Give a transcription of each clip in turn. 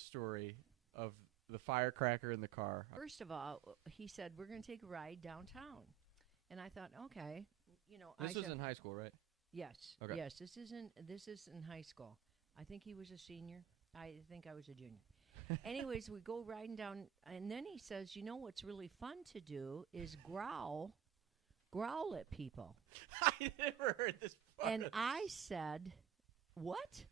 story of the firecracker in the car. First of all, he said, we're going to take a ride downtown. And I thought, okay. This was in high school, right? Yes. Okay. Yes, this is in high school. I think he was a senior. I think I was a junior. Anyways, we go riding down, and then he says, what's really fun to do is growl at people. I never heard this part. And I said, what?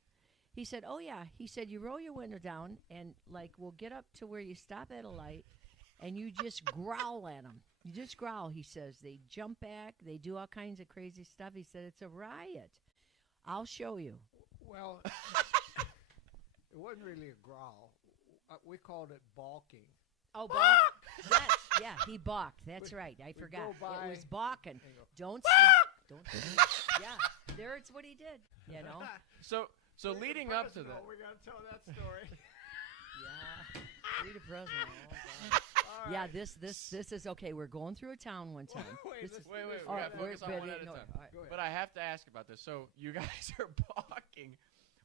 He said, oh, yeah. He said, you roll your window down, and, we'll get up to where you stop at a light, and you just growl at them. You just growl, he says. They jump back. They do all kinds of crazy stuff. He said, it's a riot. I'll show you. Well, it wasn't really a growl. We called it balking. Oh, balk! Yeah, he balked. That's right. I forgot. It was balking. Don't. Yeah, there's what he did. So leading up to that, we got to tell that story. Yeah, read a president. All Yeah, right. this is okay. We're going through a town one time. wait. We Oh, got to focus on one at a no, time. all right. Go ahead. But I have to ask about this. So you guys are balking.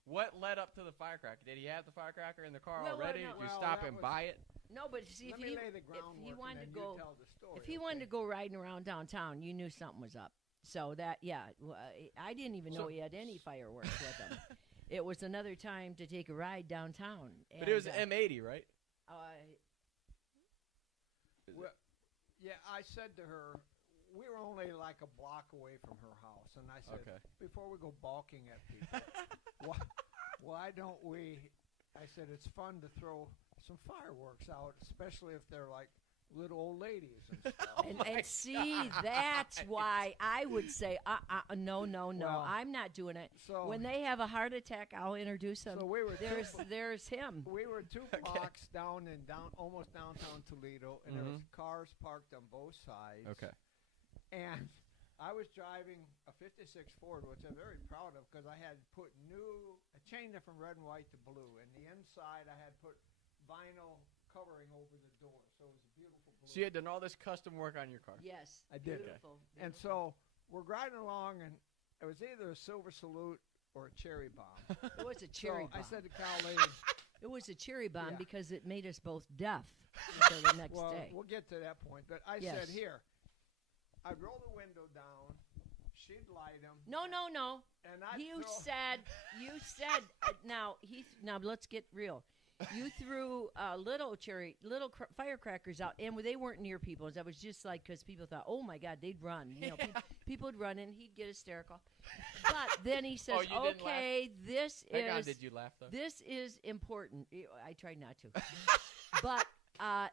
What led up to the firecracker? Did he have the firecracker in the car Well, already? no. Did you Well, stop that and was- buy it? No, but see, Let if me he lay the if groundwork he wanted and to then go, you tell the story. if he wanted to go riding around downtown, you knew something was up. So that, I didn't even know he had any fireworks with him. It was another time to take a ride downtown. But it was M80, right? Well, yeah, I said to her, we were only like a block away from her house, and I said, Okay. before we go balking at people, why don't we? I said it's fun to throw some fireworks out, especially if they're like little old ladies and stuff. And see, that's why I would say, no, Well, I'm not doing it. so- When they have a heart attack, I'll introduce them. So we were There's him. We were two blocks down almost downtown Toledo, and there was cars parked on both sides. Okay. And I was driving a '56 Ford, which I'm very proud of, because I had put I changed it from red and white to blue, and the inside I had put vinyl covering over the door, so it was a beautiful blue. So you had done all this custom work on your car. Yes. I did. Beautiful. And so we're riding along, and it was either a Silver Salute or a cherry bomb. It was a cherry bomb. I said to Cal Lady, It was a cherry bomb Yeah. because it made us both deaf until the next well, day. we'll get to that point, but I Yes. said, here, I'd roll the window down, she'd light them. No. And I'd You throw, said. Now let's get real. You threw little firecrackers out, and they weren't near people. That was just like because people thought, oh my God, they'd run. People would run, and he'd get hysterical. But then he says, Oh, you didn't okay, this Thank God, is did you laugh though? this is important. I tried not to. But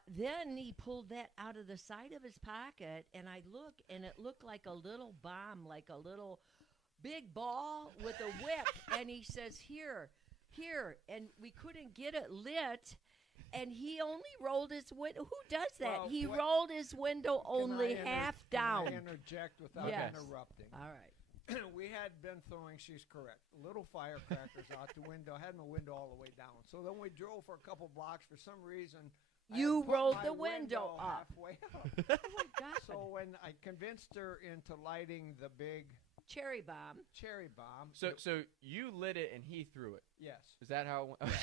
then he pulled that out of the side of his pocket, and I look, and it looked like a little bomb, like a little big ball with a whip. And he says, here. And we couldn't get it lit. And he only rolled his window. Who does that? Well, he what- rolled his window only half down. Can I interject without Yes. interrupting? All right. We had been throwing, she's correct, little firecrackers out the window. I had my window all the way down. So then we drove for a couple blocks. For some reason, I You had put rolled my the window up. halfway up. Oh, my God. So when I convinced her into lighting the big Cherry bomb. cherry bomb, So you lit it and he threw it. yes, Is that how it went?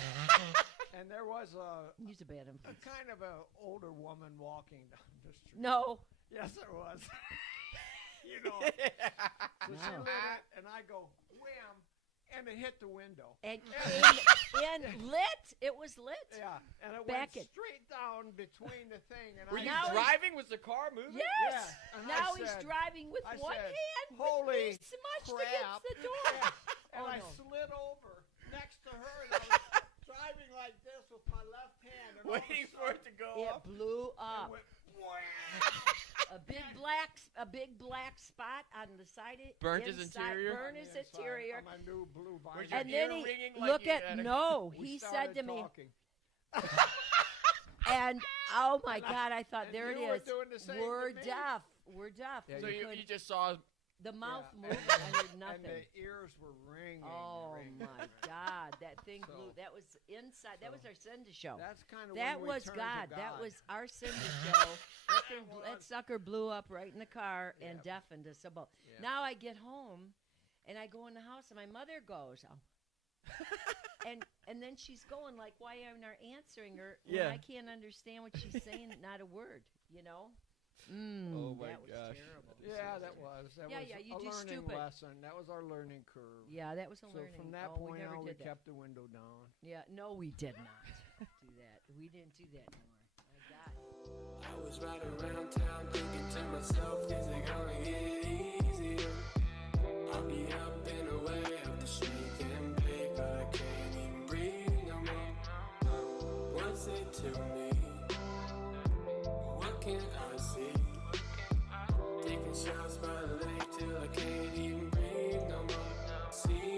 and there was Use a bad a influence. kind of a older woman walking down the street. No. Yes, there was. You know. So she No. lit it, and I go wham, and it hit the window. And came in lit. It was lit. Yeah, and it Back went it. straight down between the thing. And Were I you Now he's- driving? Was the car moving? Yes. Yeah, and Now I he's said- driving with I one said, hand. "Holy with me smushed crap." against the door. And Oh, I no. slid over next to her, and I was driving like this with my left hand, and all of a Waiting for it sudden, to go It up. blew it up. went wham. A big black spot on the side. Burnt his inside- interior? Burnt On his the inside interior. of my new blue Was visor. your And then ear he ringing like look you at had a- no. We He said started to me, talking. and oh my God, I thought And there it you were is. doing the same to We're me. deaf. We're deaf. Yeah, So We you couldn't- just saw the mouth Yeah, moving. and- I heard And nothing. the ears were ringing. Oh ringing. my God, that thing So- blew. That was inside. That was our Cindy show. That's kind of That when we was turned God. to That was our Cindy show. Well, That sucker blew up right in the car and Yep. deafened us about. Yep. Now I get home, and I go in the house, and my mother goes, oh. And then she's going like, why aren't I answering her? Yeah. When I can't understand what she's saying, not a word, you know? Oh my that was gosh. terrible. Yeah, that was. That Yeah, was yeah, you a do learning stupid. lesson. That was our learning curve. Yeah, that was a So learning. from that we point never on, we did that. kept the window down. Yeah, no, we did not do that. We didn't do that anymore. My God. I was riding around town thinking to myself, is it gonna get easier? I'll be up and away up the street getting paid, but I can't even breathe no more. What's it to me? What can I see? Taking shots by the lake till I can't even breathe no more. See